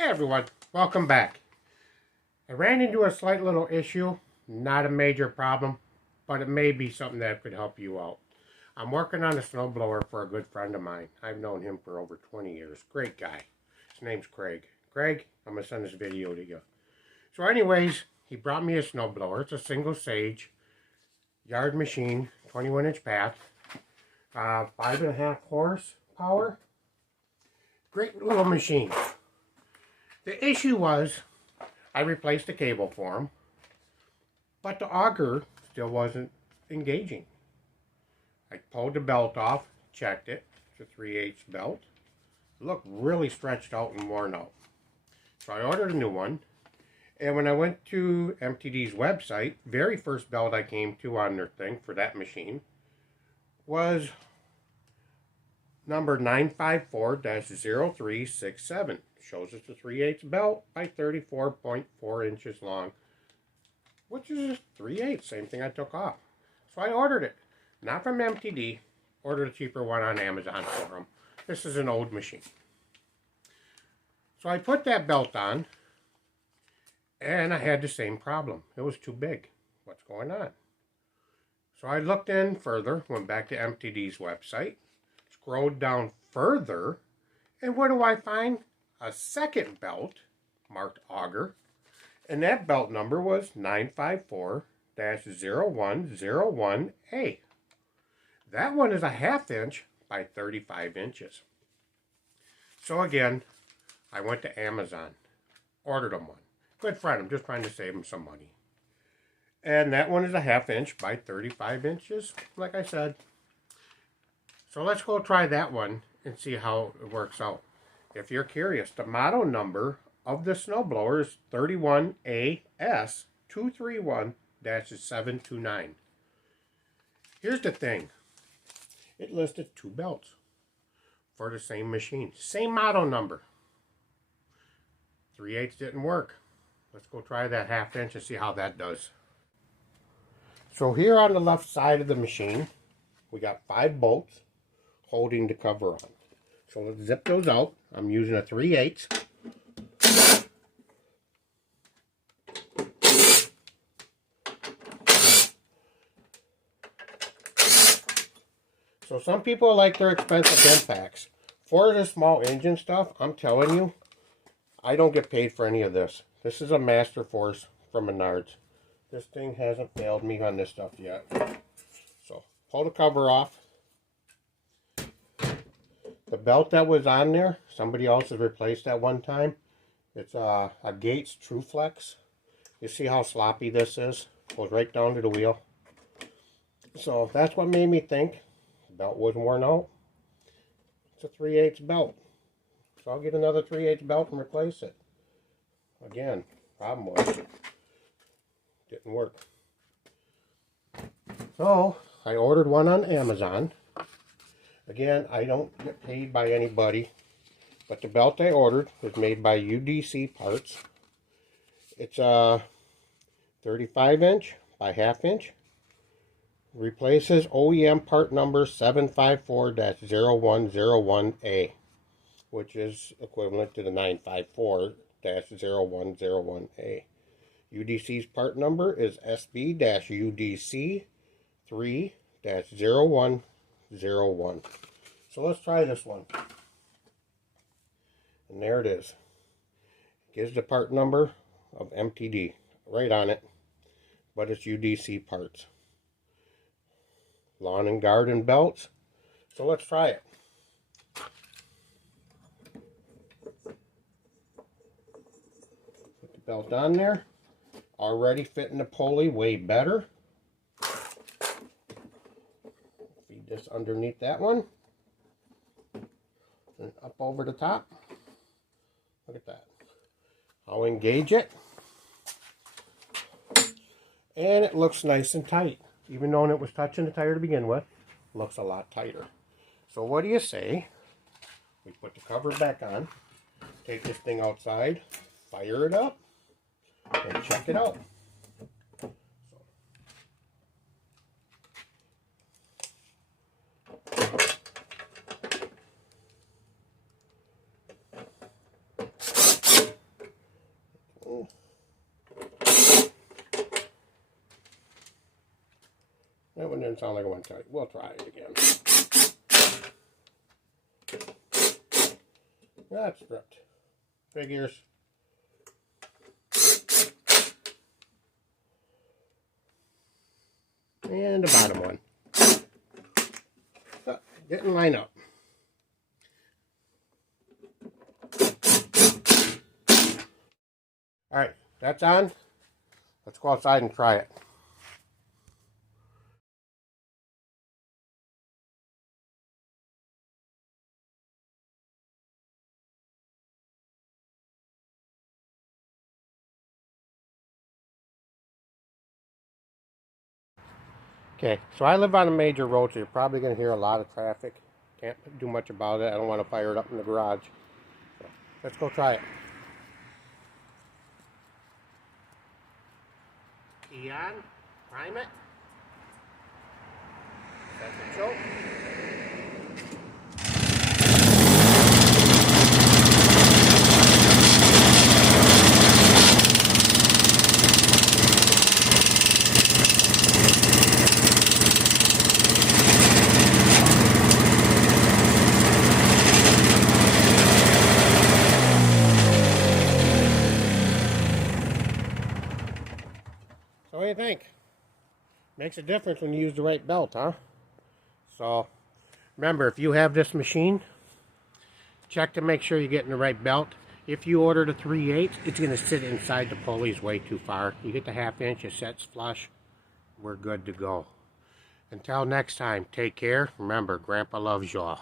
Hey everyone, welcome back. I ran into a slight little issue, not a major problem, but it may be something that could help you out. I'm working on a snowblower for a good friend of mine. I've known him for over 20 years. Great guy. His name's Craig. Craig, I'm going to send this video to you. So anyways, he brought me a snowblower. It's a single sage yard machine, 21-inch path, 5.5 horsepower. Great little machine. The issue was, I replaced the cable for him, but the auger still wasn't engaging. I pulled the belt off, checked it. It's a 3/8 belt. It looked really stretched out and worn out. So I ordered a new one, and when I went to MTD's website, very first belt I came to on their thing for that machine was number 954-0367. Shows it's a 3/8 belt by 34.4 inches long, which is 3/8, same thing I took off. So I ordered it, not from MTD, ordered a cheaper one on Amazon for them. This is an old machine. So I put that belt on, and I had the same problem. It was too big. What's going on? So I looked in further, went back to MTD's website, scrolled down further, and what do I find? A second belt marked auger, and that belt number was 954-0101A. That one is a 1/2 inch by 35 inches. So again, I went to Amazon, ordered them one. Good friend, I'm just trying to save him some money. And that one is a 1/2 inch by 35 inches, like I said. So let's go try that one and see how it works out. If you're curious, the model number of the snowblower is 31AS231-729. Here's the thing. It listed 2 belts for the same machine. Same model number. 3/8 didn't work. Let's go try that 1/2 inch and see how that does. So here on the left side of the machine, we got 5 bolts holding the cover on. So let's zip those out. I'm using a 3/8. So some people like their expensive impacts. For the small engine stuff, I'm telling you, I don't get paid for any of this. This is a Master Force from Menards. This thing hasn't failed me on this stuff yet. So pull the cover off. The belt that was on there, somebody else has replaced at one time. It's a Gates TrueFlex. You see how sloppy this is? Goes right down to the wheel. So that's what made me think the belt wasn't worn out. It's a 3/8 belt. So I'll get another 3/8 belt and replace it. Again, problem was, it didn't work. So I ordered one on Amazon. Again, I don't get paid by anybody, but the belt I ordered was made by UDC Parts. It's a 35 inch by 1/2 inch. Replaces OEM part number 754-0101A, which is equivalent to the 954-0101A. UDC's part number is SB-UDC 3-0101. So let's try this one. And there it is. It gives the part number of MTD right on it, but it's UDC parts. Lawn and garden belts. So let's try it. Put the belt on there. Already fitting the pulley way better. Feed this underneath that one. And up over the top. Look at that. I'll engage it. And it looks nice and tight. Even though it was touching the tire to begin with, it looks a lot tighter. So what do you say? We put the cover back on. Take this thing outside. Fire it up. And check it out. Doesn't sound like I want to tell you. We'll try it again. That's stripped. Figures. And the bottom one. Oh, didn't line up. Alright, that's on. Let's go outside and try it. Okay, so I live on a major road, so you're probably going to hear a lot of traffic. Can't do much about it. I don't want to fire it up in the garage. So, let's go try it. Key on, prime it. Set the choke. So what do you think? Makes a difference when you use the right belt, huh? So remember, if you have this machine, check to make sure you're getting the right belt. If you order the 3/8, it's going to sit inside the pulleys way too far. You get the 1/2 inch, it sets flush. We're good to go. Until next time, take care. Remember, Grandpa loves y'all.